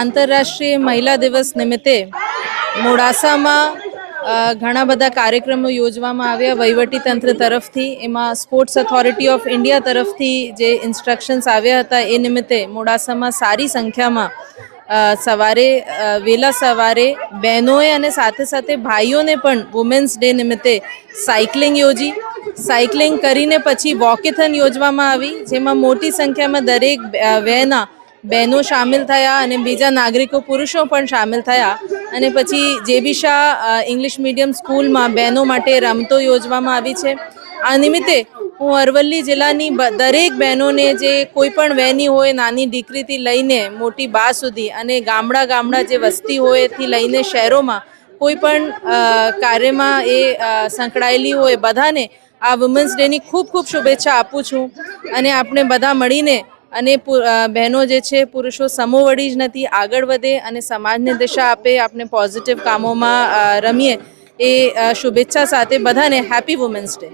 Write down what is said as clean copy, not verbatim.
આંતરરાષ્ટ્રીય મહિલા દિવસ નિમિત્તે મોડાસામાં ઘણા બધા કાર્યક્રમો યોજવામાં આવ્યા વહીવટીતંત્ર તરફથી. એમાં સ્પોર્ટ્સ ઓથોરિટી ઓફ ઇન્ડિયા તરફથી જે ઇન્સ્ટ્રક્શન્સ આવ્યા હતા એ નિમિત્તે મોડાસામાં સારી સંખ્યામાં વહેલા સવારે બહેનોએ અને સાથે સાથે ભાઈઓને પણ વુમેન્સ ડે નિમિત્તે સાયકલિંગ યોજી. સાયકલિંગ કરીને પછી વોકેથોન યોજવામાં આવી, જેમાં મોટી સંખ્યામાં દરેક વયના બહેનો સામેલ થયા અને બીજા નાગરિકો પુરુષો પણ સામેલ થયા. અને પછી જેબી શાહ ઇંગ્લિશ મીડિયમ સ્કૂલમાં બહેનો માટે રમતો યોજવામાં આવી છે. આ નિમિત્તે હું અરવલ્લી જિલ્લાની દરેક બહેનોને જે કોઈ પણ વયની હોય, નાની દીકરીથી લઈને મોટી બા સુધી, અને ગામડા જે વસ્તી હોય થી લઈને શહેરોમાં કોઈ પણ કાર્યમાં એ સંકળાયેલી હોય, બધાને આ વુમેન્સ ડેની ખૂબ ખૂબ શુભેચ્છા આપું છું. અને આપણે બધા મળીને અને બહેનો જે છે પુરુષો સમોવડી જ નથી, આગળ વધે અને સમાજને દિશા આપે, આપણે પોઝિટિવ કામોમાં રમીએ એ શુભેચ્છા સાથે બધાને હેપી વુમેન્સ ડે.